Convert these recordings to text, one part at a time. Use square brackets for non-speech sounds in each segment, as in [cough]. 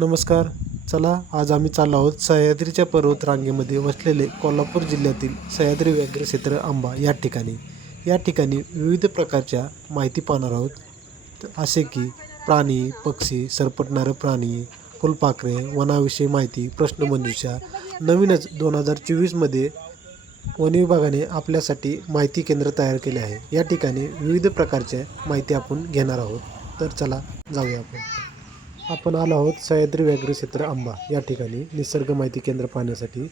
नमस्कार. चला आज आम्ही चाललो आहोत सह्याद्रीच्या पर्वत रांगेमध्ये वसलेले कोल्हापूर जिल्ह्यातील सह्याद्री व्याघ्र क्षेत्र आंबा या ठिकाणी. या ठिकाणी विविध प्रकारच्या माहिती पाहणार आहोत. असे की प्राणी पक्षी सरपटणारे प्राणी फुलपाखरे वनाविषयी माहिती प्रश्नमंजुषा. नवीनच दोन हजार चोवीसमध्ये वन विभागाने आपल्यासाठी माहिती केंद्र तयार केले आहे. या ठिकाणी विविध प्रकारच्या माहिती आपण घेणार आहोत. तर चला जाऊया आपण. आपण आलो आहोत सह्याद्री व्याघ्र क्षेत्र आंबा. या ठिकाणी निसर्ग माहिती केंद्र पाहण्यासाठी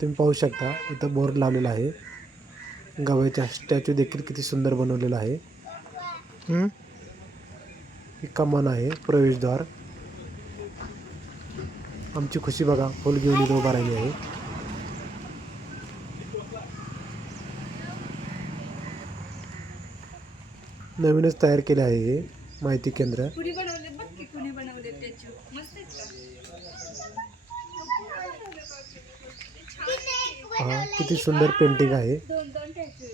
तुम्ही पाहू शकता इथं बोर्ड लावलेला आहे. गव्याचा स्टॅच्यू देखील किती सुंदर बनवलेला आहे. ही कमान आहे प्रवेशद्वार. आमची खुशी बघा फुल घेऊन इथं उभा राहिली आहे. नवीनच तयार केले आहे हे माहिती केंद्र. कुणी बनवले त्याची? मस्त पहा किती सुंदर पेंटिंग आहे. दोन दोन टॅटू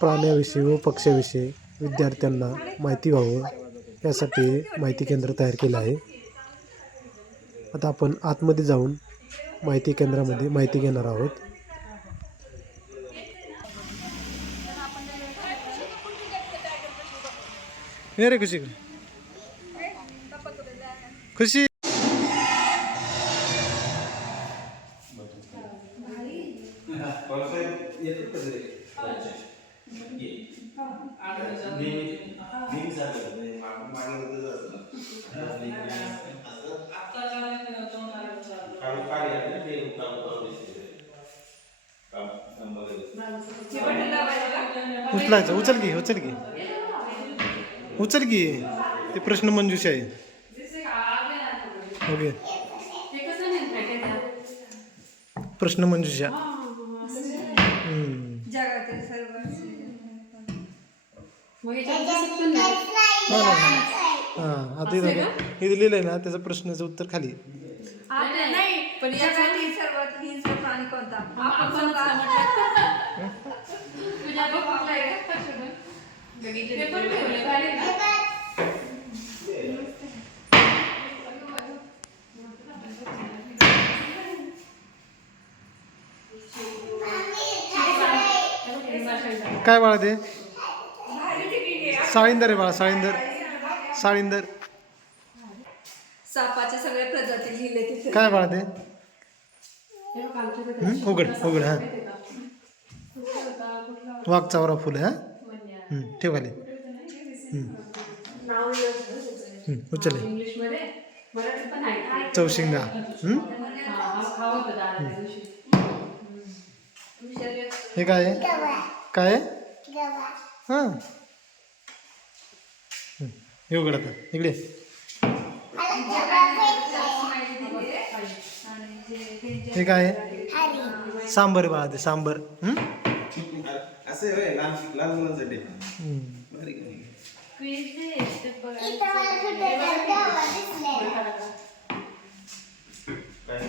प्राण्याविषयी व पक्ष्याविषयी विद्यार्थ्यांना माहिती व्हावं यासाठी माहिती केंद्र तयार केलं आहे. आता आपण आतमध्ये जाऊन माहिती केंद्रामध्ये माहिती घेणार आहोत. ये रे खुशी खुशी उचलायचं उचल की उचल की उचल की. ते प्रश्न मंजुषा आहे. ओके. प्रश्न मंजुषा. हां आता इथं इथं लिहिलंय ना त्याचं प्रश्नाचं उत्तर खाली. कोणता? [laughs] काय बाळा ते साळींदर आहे बाळा साळींदर साळींदर सापाचे सगळे प्रजाती लिहिले काय बाळा ते हं? उघड उघड हां वाघ चावरा फुल हां हं, ठेव खाली हं. हं, उचल हे. चौशिंगा हं? काय आहे? काय आहे? हां. हं, उघड आता. इकडे. हे काय आहे? सांबर बाळा ते सांबर. हं? हं. काय?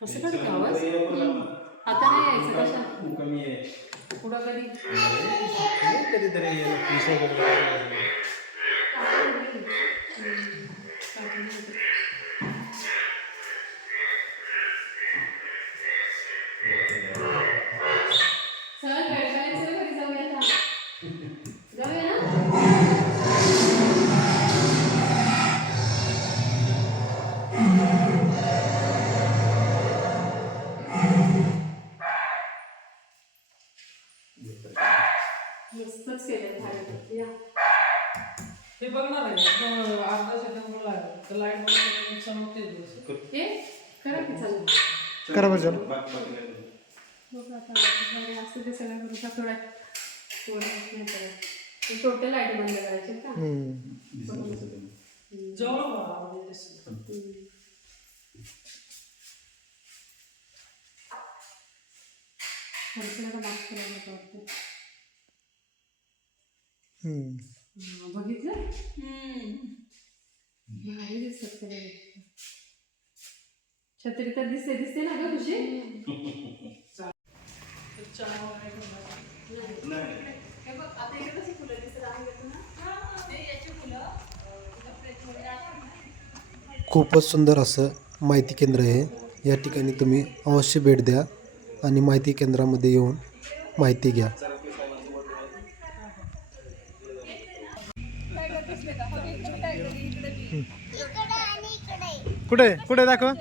असं का आवाज? आता नाही यायचं कशा कमी आहे. पुढं कधी कधीतरी पीस मस्तच केलं झालं या हे बघणार आहे. अर्धा सेकंद मला तर लाइट बंद नुकसान होते. हे? करा की चालू? करा बरं नाही. बघू आता घरी असते ते थोडा टोटल लाइट बंद करायचे का? जवळ माफ करायला वाटतं. हम्म. हा, बघितलं? भारी दिसत त्याला छत्री तर दिसते दिसते ना ग तुझी? चहा वगैरे घेऊन जा. हे बघ आता इकडे कशी फुलं दिसत आहे ना. ते याची फुलं. खूपच सुंदर असं माहिती केंद्र आहे. या ठिकाणी तुम्ही अवश्य भेट द्या. आणि माहिती केंद्रामध्ये येऊन माहिती घ्या. कुठे कुठे दाखव.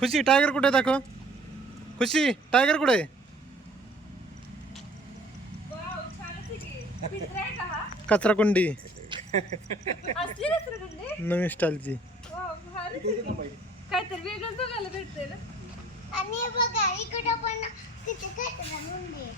खुशी टायगर कुठे दाखव. खुशी टायगर कुठे कचरा कुंडी नवीन स्टाईलची काहीतरी वेगळंच बघायला भेटतंय ना? आणि बघा इकडं पण किती काय मुंडी